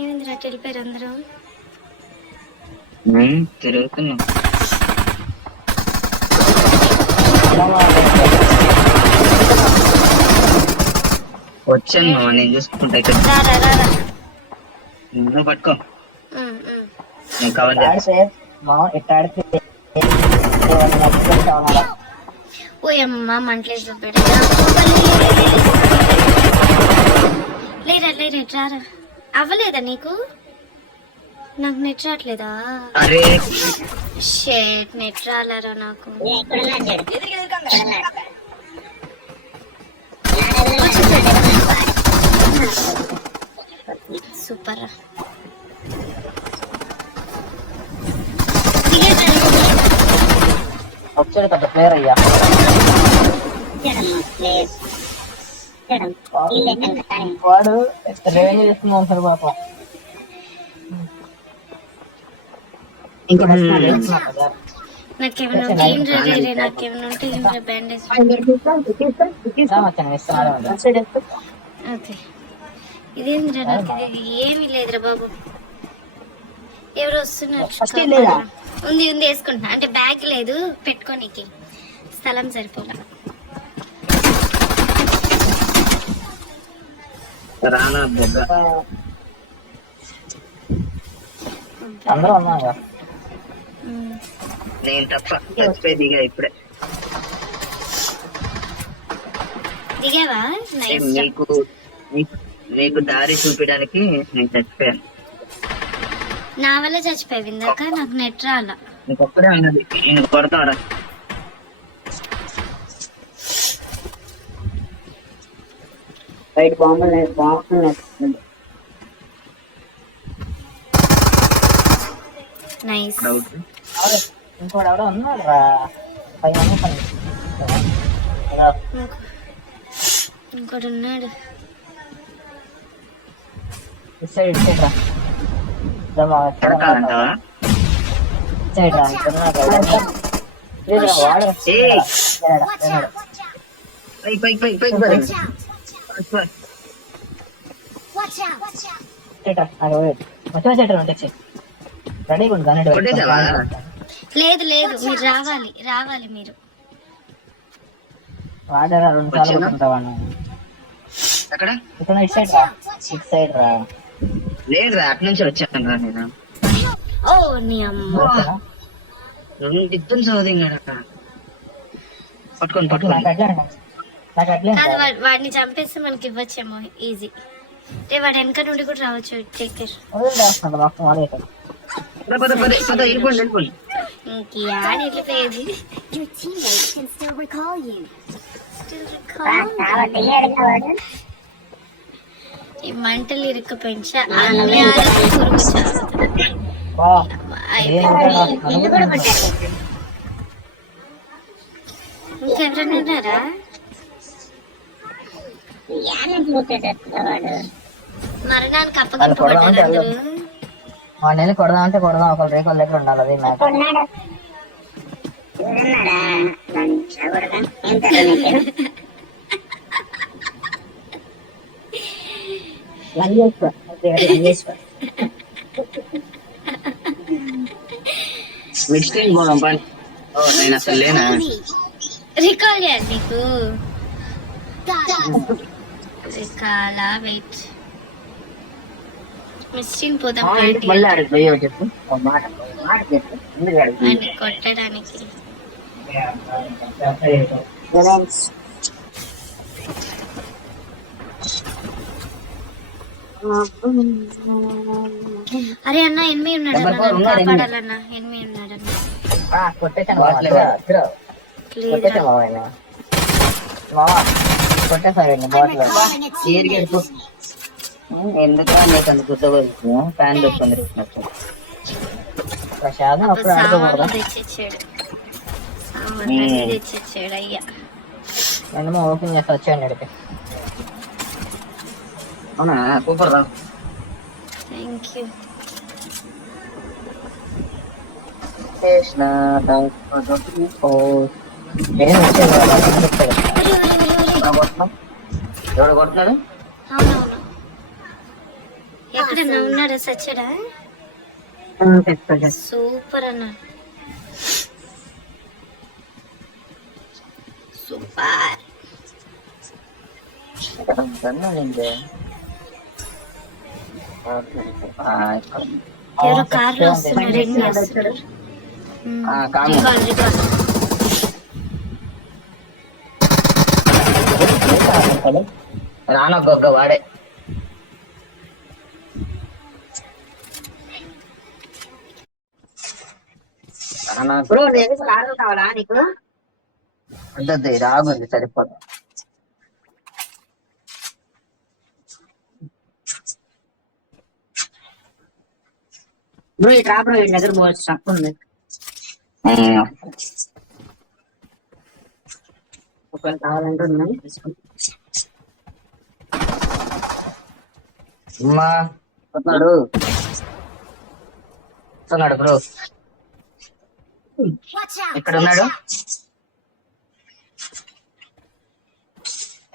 ఏమైంది రాట్ వెళ్ళిపోయారు అందరూ? తిరుగుతున్నాం. వచ్చాను నేను చూసుకుంటా. నువ్వు పట్టుకో, నేను కవర్ ఓ అమ్మ మంటలేదు. లేరా లేరా రారా. అవ్వలేదా నీకు? నాకు నెట్ రావట్లేదా? అరే షేట్ నెట్ రాలేరా నాకు. సూపర్. వచ్చాడు పెద్ద ప్లేయర్ అయ్యా. వాడు రెవెన్యూ తీసుకున్నాం సార్ పాపం. నాకేమైనా నాకేమైనా ఉంటే బ్యాండేజ్. ఓకే ఇదేంద్రా నాకు ఏమీ లేదురా బాబు. ఎవరు వస్తున్నారు? ఉంది ఉంది వేసుకుంటున్నా. అంటే బ్యాగ్ లేదు పెట్టుకోనికి, స్థలం సరిపోలే. అందరూ ఉన్నాగా. నేను తప్ప చచ్చిపోయి దిగా ఇప్పుడే. దిగావా? నీకు దారి చూపించడానికి నేను చచ్చిపోయాను. నా వల్ల చచ్చిపోయావు ఇందాక. నాకు నెట్ రాలా. నీకు ఒక్కడే ఉన్నది. నేను కొడతాడా? బయట బాంబులు నైస్. ఇంకోటి ఎవడో ఉన్నాడు రా. ఇంకోటి ఉన్నాడు. సైడ్ రా. సైడ్ రా. లేదు లేదు మీరు రావాలి మీరు. వాడరా 2 సార్లు కొట్టుకుంటావాడు. అక్కడ ఇక్కడ ఇటు సైడ్ రా. ఇటు సైడ్ రా. లేదు రా, అటు నుంచి వచ్చాను రా నేను. ఓ నీ అమ్మ. ఇద్దరు చదువు పట్టుకొని వాడిని చంపేస్తే మనకి ఇవ్వచ్చేమో ఈజీ. రే వాడు వెనక నుండి కూడా రావచ్చు. Take care. వెళ్ళిపోయేది. ఈ మంటలు ఇరుక్కుపోయింది. ఇంకెవరైనా ఉన్నారా? మరణానికి అప్పగింపబడ్డారు అందరూ. వాడిని కొడదాం అంటే కొడదాం. ఒకళ్ళు రేకుల దగ్గర ఉండాలి. అది మ్యాచ్. మిస్టేక్ పోదాం పని. నేను అసలు లేనా? రికాల్ చేయాలి నీకు. రికాలా వెయిట్. మిస్టేక్ పోదాం చెప్పు. కొట్టడానికి. అరే అన్న ఎనిమిది ఉన్నాడు. కాపాడాలన్నా ఎనిమిది ఉన్నాడన్న. ఎందుకు గుర్తుపోతుంది. ఫ్యాన్ పెట్టుకుంది తెచ్చాడు అయ్యా. ఓపెన్ చేస్తా వచ్చాడు అడిగి. అవునా? సూపర్ రా. Thank you. ఎవడు కొడుతున్నాడు? అవునవును, ఎక్కడన్నా ఉన్నాడా సచ్చడా? సూపర్ అన్న, సూపర్. ఎవరో కార్లో వస్తున్నారు, ఏం చేస్తున్నారు? Record record. రానా గొగ్గ వాడే. బ్రో నేను కారు కావాలా నీకు? వద్దద్దు, రాగుంది సరిపోదు. బ్రో ఈ ట్రాప్ వీడి దగ్గర పోవచ్చు, తక్కువ ఉంది. ఒకవేళ కావాలంటే ఉన్నాయి తీసుకుంటా. అమ్మా వస్తున్నాడు వస్తున్నాడు బ్రో. ఇక్కడ ఉన్నాడు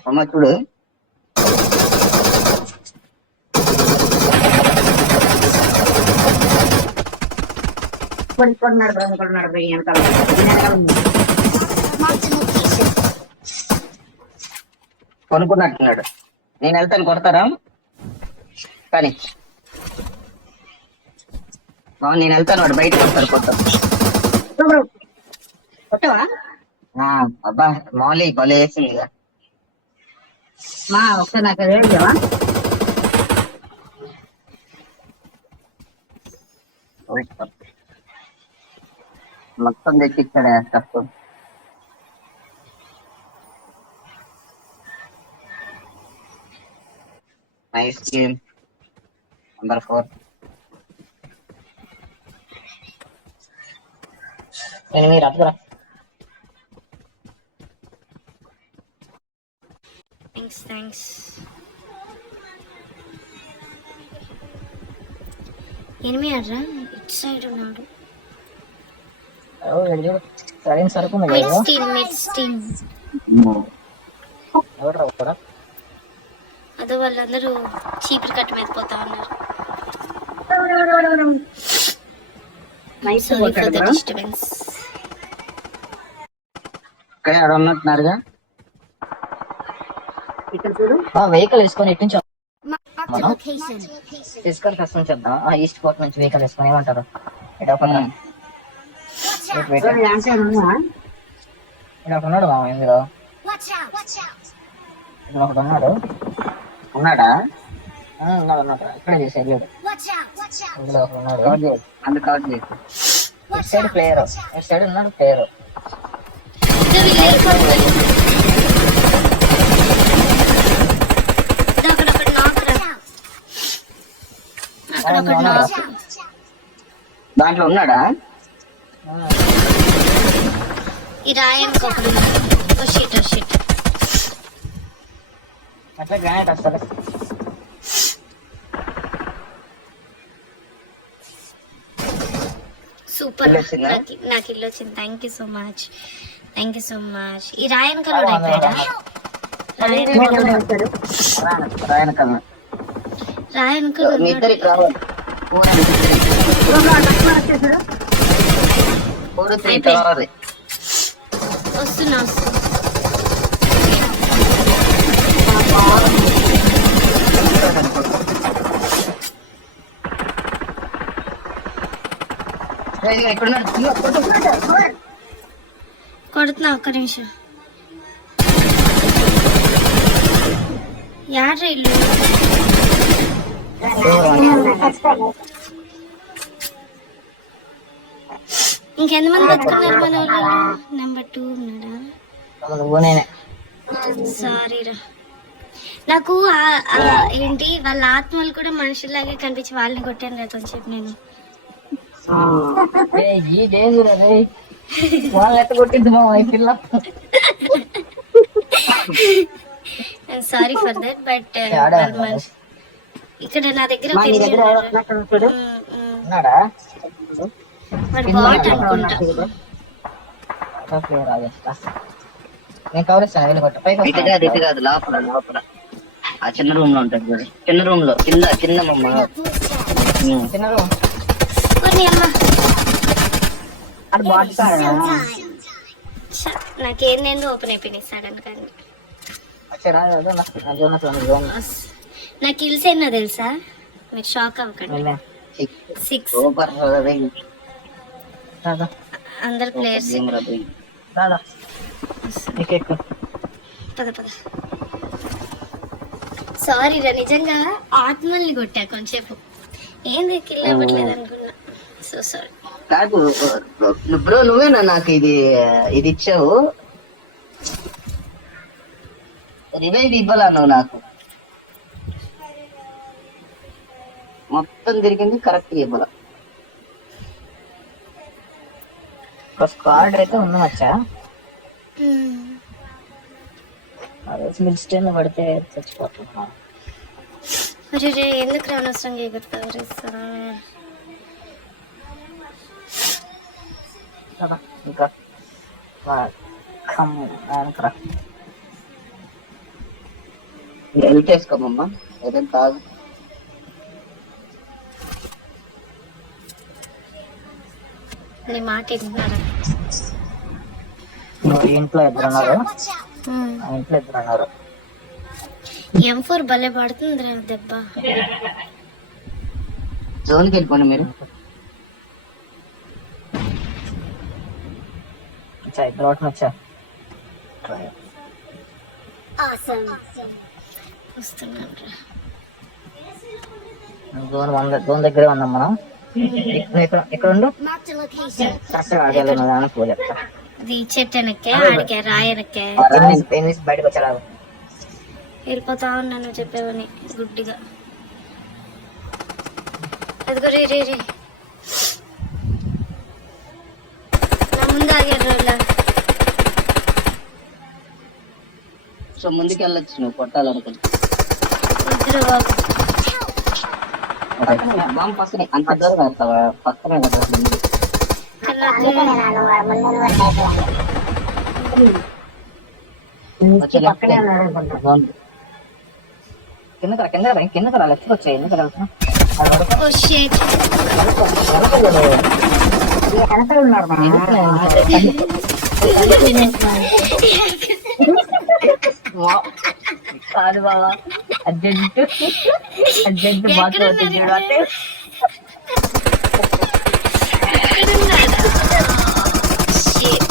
అమ్మ చూడు. కొనుక్కున్నాడు బ్రో, కొనుక్కున్నాడు బ్రో. వెనకాల కొనుక్కున్నట్టున్నాడు. నేను వెళ్తాను, కొడతారా? కానీ నేను వెళ్తాను, వాడు బయట కొడతారు. కొట్టవా? అబ్బా మౌలి భలే వేసింది ఇక. మా ఒకసారి నాకు అదే లేవా? మొత్తం తెచ్చిచ్చాడు స్టఫ్. Nice game number 4. నేను మీరు అప్పురా. థ్యాంక్స్. ఎనిమిది ఆడరా, ఇటు సైడ్ ఉన్నాడు. సరైన సరుకు మిడ్ స్టీమ్. అదో వాళ్ళందరూ చీపురు కట్ట మీద పోతా ఉన్నారు. Sorry for the disturbance. కానీ అక్కడ ఉన్నట్టున్నారుగా. ఇక్కడ చూడు, వెహికల్ వేసుకొని ఇటు నుంచి తీసుకొని కష్టం చేద్దాం. ఈస్ట్ కోర్ట్ నుంచి వెహికల్ వేసుకొని ఏమంటారు? ఇక్కడ ఉన్నాడు మామ, ఇందులో ఒకడు ఉన్నాడు. ఉన్నాడా? ఉన్నాడు ఇక్కడే చేసి వెళ్ళాడు. ఇందులో ఒకడు ఉన్నాడు. అందుకు అవుట్ చేసి ఇటు సైడ్ ప్లేయర్, ఇటు సైడ్ ఉన్నాడు ప్లేయర్. దాంట్లో ఉన్నాడా? ఈ రాయనికి ఒకడు. అట్లా గ్రానైట్ వస్తుంది. సూపర్, నాకు ఇల్లు వచ్చింది. Thank you so much. ఈ రాయన్ కలర్ అయిపోయాడా? రాయన్ కలర్ ఇద్దరికి రావాలి. వస్తున్నా. కొడుతున్నా, ఒక్క నిమిషం. యాడ్రా ఇల్లు? ఇంకెంతమంది బతుకున్నారు మన వాళ్ళు? నెంబర్ 2 ఉన్నాడా? సారీరా, నాకు ఏంటి వాళ్ళ ఆత్మలు కూడా మనుషుల్లాగే కనిపించి వాళ్ళని కొట్టాను కదా అని చెప్పి నేను. సారీ ఫర్ దట్, బట్ ఇక్కడ నా దగ్గర బాట్ అనుకుంటా. ఇటు కాదు లోపల. ఆ చిన్న రూమ్ లో ఉంటుంది చూడు, చిన్న రూమ్ లో కింద మమ్మ. చిన్న రూమ్ కొన్ని అమ్మ అది బాట్ కాడా నాకేందేందో ఓపెన్ అయిపోయినాయి సడన్ గా. వచ్చారా జోన్ నాకు కిల్స్ ఎన్నో తెలుసా, మీరు షాక్ అవ్వకండి. 6 సూపర్ రాదా అందరు ప్లేయర్స్. గేమ్ రా పోయి. రాదా నీకు ఎక్కువ పద పద. సారీ రా, నిజంగా ఆత్మల్ని కొట్టా కొంచెంసేపు, ఏంది కిల్ అవ్వట్లేదు అనుకున్నా. So sorry. కాదు బ్రో, నువ్వేనా నాకు ఇది ఇచ్చావు? రివైవ్ ఇవ్వాలా నువ్వు నాకు? మొత్తం తిరిగింది కరెక్ట్ ఇవ్వాల. ఒక స్క్వాడ్ అయితే ఉంది మచ్చా. మిల్స్టేన్ పడితే చచ్చిపోతున్నా. అరే రే, ఎందుకు అనవసరంగా ఎగురుతావు రే సార్. ఇంకా హెల్ప్ చేసుకోమమ్మా, ఏదైనా కాదు. నీ మాట వింటున్నారా? ఇంట్లో ఇద్దరు ఉన్నారు, ఇంట్లో ఇద్దరు ఉన్నారు. M4 భలే పడుతుంది రా దెబ్బ. జోన్కి వెళ్ళిపోండి మీరు. ఇద్దరు ఒకటి వచ్చా. వస్తున్నాను రా. జోన్ దగ్గరే ఉన్నాం మనం. ఇక్కడ ఉండు, కరెక్ట్గా ఆడాలి. నువ్వు పో చెప్తా. అది చెట్టు వెనక్కే, ఆడికే రాయి వెనక్కే బయటకు వచ్చారా? వెళ్ళిపోతా ఉన్నాను చెప్పేవని గుడ్డిగా. అదిగో రే రే రే, నా ముందు ఆగారు ఇలా. సో ముందుకు వెళ్ళొచ్చు నువ్వు కొట్టాలనుకుంటా. వద్దురు బాబు. బాంబు పక్కనే, అంత దూరం వెళ్తావా? పక్కనే కదా ముందు. పక్కనే కిందకి రా, లెఫ్ట్కి వచ్చాయి. ఎందుకు వెళ్తున్నా? Oh shit. వెనకాల ఉన్నారు కాదు బాబా, అర్జెంట్ బాగా అవుతుంది. ఎక్కడున్నాడా? షిట్.